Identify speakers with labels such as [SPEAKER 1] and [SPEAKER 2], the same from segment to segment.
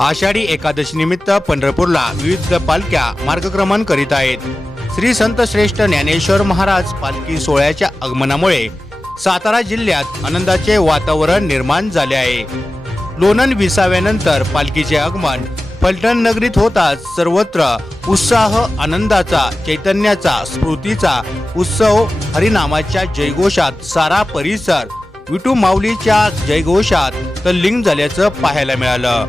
[SPEAKER 1] आषाढी एकादशी निमित्त पंढरपूरला विविध पालख्या मार्गक्रमण करीत आहेत. श्री संत श्रेष्ठ ज्ञानेश्वर महाराज पालखी सोहळ्याच्या आगमनामुळे सातारा जिल्ह्यात आनंदाचे वातावरण निर्माण झाले आहे. लोणंद विसाव्यानंतर पालखीचे आगमन फलटण नगरीत होताच सर्वत्र उत्साह आनंदाचा चैतन्याचा स्मृतीचा उत्सव हरिनामाच्या जयघोषात सारा परिसर विटू माऊलीच्या जयघोषात तल्लीन झाल्याचं पाहायला मिळालं.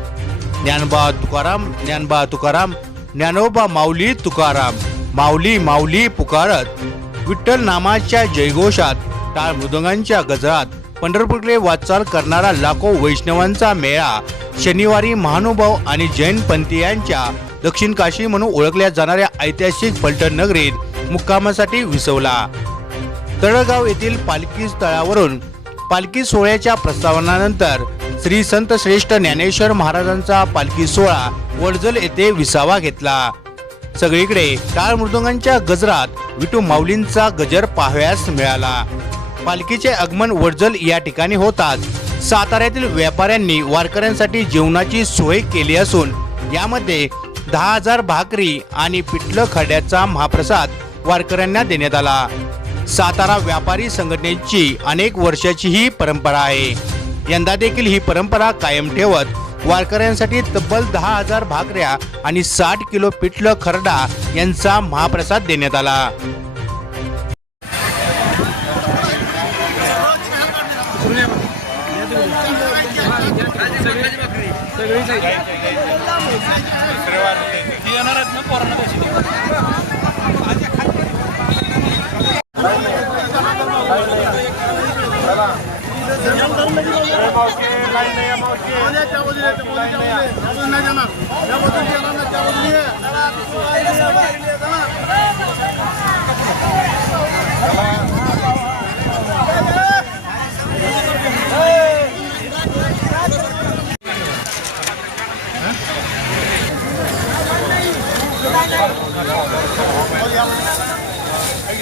[SPEAKER 1] ज्ञानबा तुकाराम ज्ञानबा तुकाराम ज्ञानोबा माऊली तुकाराम माऊली माऊली पुकारत विठ्ठल नामाच्या जयघोषात टाळ मृदंगांच्या गजरात पंढरपूरकडे वाटचाल करणारा लाखो वैष्णवांचा मेळा शनिवारी महानुभाव आणि जैन पंथीयांच्या दक्षिण काशी म्हणून ओळखल्या जाणाऱ्या ऐतिहासिक पलटण नगरीत मुक्कामासाठी विसवला. तळगाव येथील पालखी स्थळावरून पालखी सोहळ्याच्या प्रस्तावनानंतर श्री संत श्रेष्ठ ज्ञानेश्वर महाराजांचा पालखी सोहळा वडजल येथे विसावा घेतला. सगळीकडे टाळ मृदुंगांच्या गजरात विटू माऊलींचा गजर पाहावयास मिळाला. पालखीचे आगमन वडजल या ठिकाणी होताच. साताऱ्यातील व्यापाऱ्यांनी वारकऱ्यांसाठी जेवणाची सोय केली असून यामध्ये दहा हजार भाकरी आणि पिठलं खड्याचा महाप्रसाद वारकऱ्यांना देण्यात आला. सातारा व्यापारी संघटनेची अनेक वर्षाची ही परंपरा आहे. यंदा देखील ही परंपरा कायम ठेवत वारकऱ्यांसाठी तब्बल दहा हजार भाकऱ्या आणि साठ किलो पिठलं खरडा यांचा महाप्रसाद देण्यात आला.
[SPEAKER 2] লাইনে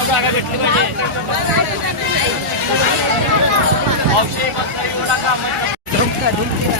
[SPEAKER 2] राहा माणसाला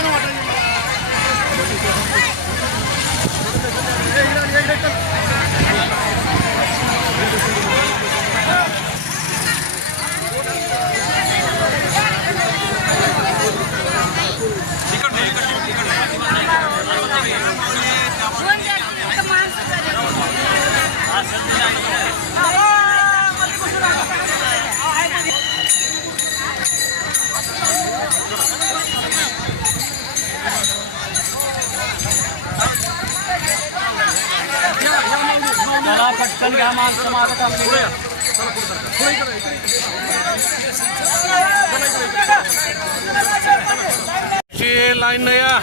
[SPEAKER 2] Thank you. पाहिजे मावशी घ्या माणसं माझं काम
[SPEAKER 3] लाईन नाही या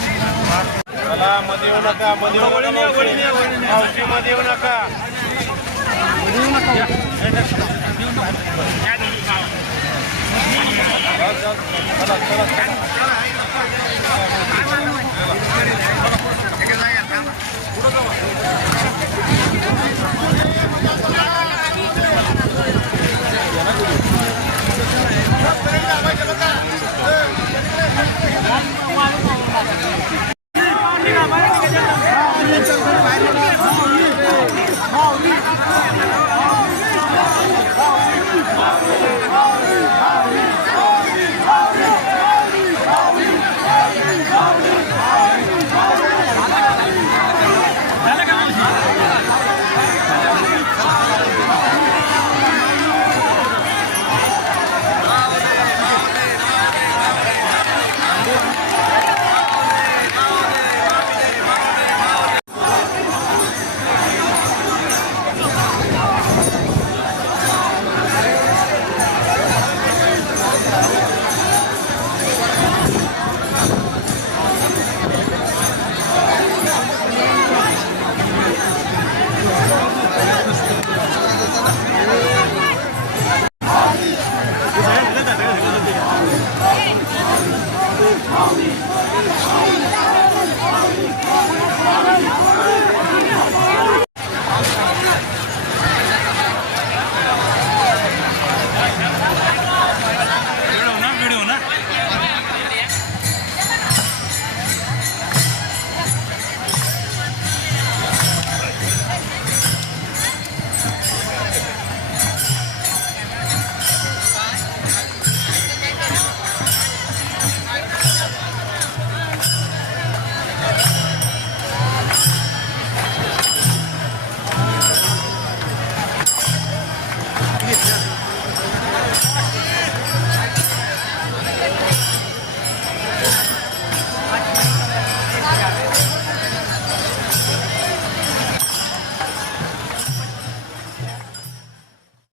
[SPEAKER 2] चला मध्ये येऊ नका मध्ये येऊ नका मावशी. मावशी मध्ये येऊ नका चला, चला,